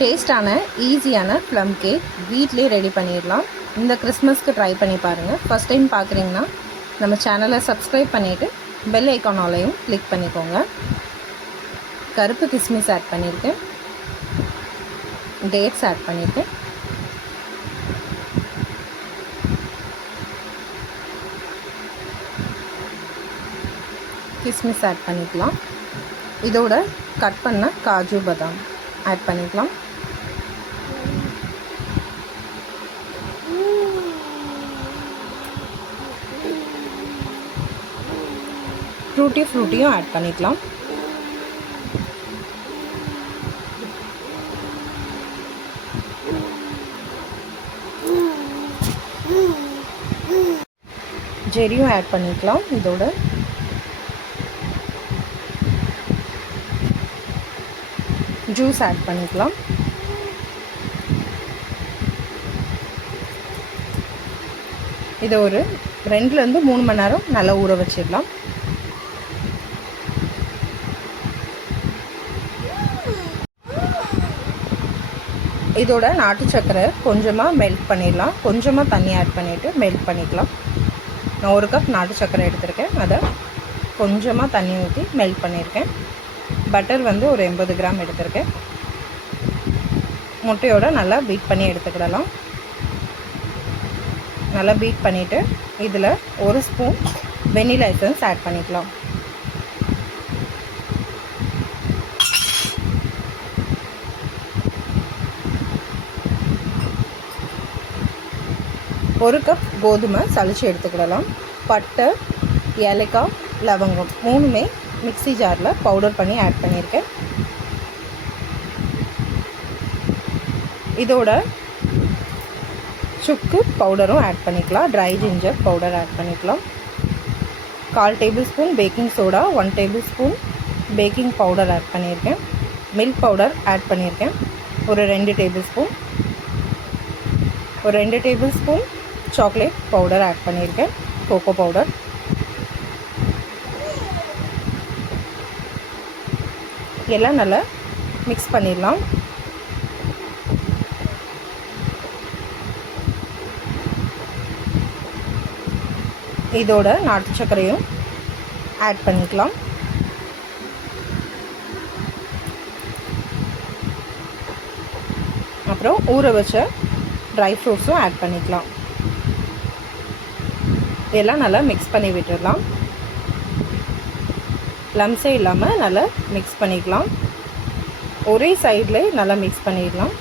டேஸ்டான ஈஸியான plum cake வீட்டிலே ரெடி பண்ணிடலாம். இந்த கிறிஸ்மஸ்க்கு ட்ரை பண்ணி பாருங்கள். ஃபஸ்ட் டைம் பார்க்குறீங்கன்னா நம்ம சேனலை சப்ஸ்கிரைப் பண்ணிவிட்டு பெல் ஐக்கானாலையும் கிளிக் பண்ணிக்கோங்க. கருப்பு கிஸ்மிஸ் ஆட் பண்ணியிருக்கேன், டேட்ஸ் ஆட் பண்ணியிருக்கேன், கிஸ்மிஸ் ஆட் பண்ணிக்கலாம். இதோட கட் பண்ண காஜு பாதாம் ஆட் பண்ணிக்கலாம். ஃப்ரூட்டியும் ஆட் பண்ணிக்கலாம். ஜெரியும் ஆட் பண்ணிக்கலாம். இதோட ஜூஸ் ஆட் பண்ணிக்கலாம். இதை ஒரு 2 to 3 மணி நேரம் நல்லா ஊற வச்சிடலாம். இதோட நாட்டு சர்க்கரை கொஞ்சமாக மெல்ட் பண்ணிடலாம். கொஞ்சமாக தண்ணி ஆட் பண்ணிவிட்டு மெல்ட் பண்ணிக்கலாம். நான் 1 கப் நாட்டு சர்க்கரை எடுத்திருக்கேன், அதை கொஞ்சமாக தண்ணி ஊற்றி மெல்ட் பண்ணியிருக்கேன். பட்டர் ஒரு 80 கிராம் எடுத்திருக்கேன். முட்டையோட நல்லா பீட் பண்ணி எடுத்துக்கிடலாம். நல்லா பீட் பண்ணிவிட்டு இதில் 1 ஸ்பூன் வெனிலா எசன்ஸ் ஆட் பண்ணிக்கலாம். ஒரு கப் கோதுமை சளிச்சு எடுத்துக்கிடலாம். பட்டை, ஏலக்காய், லவங்கம் 3மே மிக்ஸி ஜாரில் பவுடர் பண்ணி ஆட் பண்ணியிருக்கேன். இதோட சுக்கு பவுடரும் ஆட் பண்ணிக்கலாம். ட்ரை ஜிஞ்சர் பவுடர் ஆட் பண்ணிக்கலாம். 1/4 tablespoon baking soda, 1 tablespoon baking powder add பண்ணியிருக்கேன். மில்க் பவுடர் ஆட் பண்ணியிருக்கேன். ஒரு 2 டேபிள் ஸ்பூன். ஒரு 2 tablespoon chocolate powder add பண்ணியிருக்கேன். Cocoa powder. எல்லாம் நல்லா மிக்ஸ் பண்ணிடலாம். இதோட நாட்டு சர்க்கரையும் ஆட் பண்ணிக்கலாம். அப்புறம் ஊற வச்ச ட்ரை ஃப்ரூட்ஸும் ஆட் பண்ணிக்கலாம். இதெல்லாம் நல்லா மிக்ஸ் பண்ணி விட்டுடலாம். லம்ஸே இல்லாமல் நல்லா மிக்ஸ் பண்ணிக்கலாம். ஒரே சைடில் நல்லா மிக்ஸ் பண்ணிடலாம்.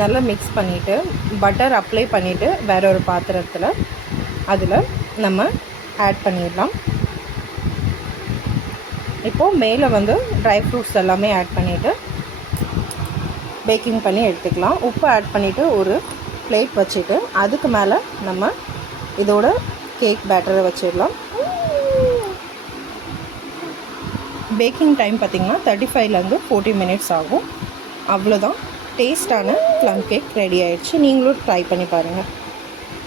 நல்லா மிக்ஸ் பண்ணிவிட்டு பட்டர் அப்ளை பண்ணிவிட்டு வேற ஒரு பாத்திரத்தில் அதில் நம்ம ஆட் பண்ணிடலாம். இப்போது மேலே ட்ரை ஃப்ரூட்ஸ் எல்லாமே ஆட் பண்ணிவிட்டு பேக்கிங் பண்ணி எடுத்துக்கலாம். உப்பு ஆட் பண்ணிவிட்டு ஒரு பிளேட் வச்சுட்டு அதுக்கு மேலே நம்ம இதோட கேக் பேட்டரை வச்சிடலாம். பேக்கிங் டைம் பார்த்திங்கன்னா 35 to 40 மினிட்ஸ் ஆகும். அவ்வளோதான், டேஸ்டான ப்ளம் கேக் ரெடி ஆயிடுச்சு. நீங்களும் ட்ரை பண்ணி பாருங்கள்.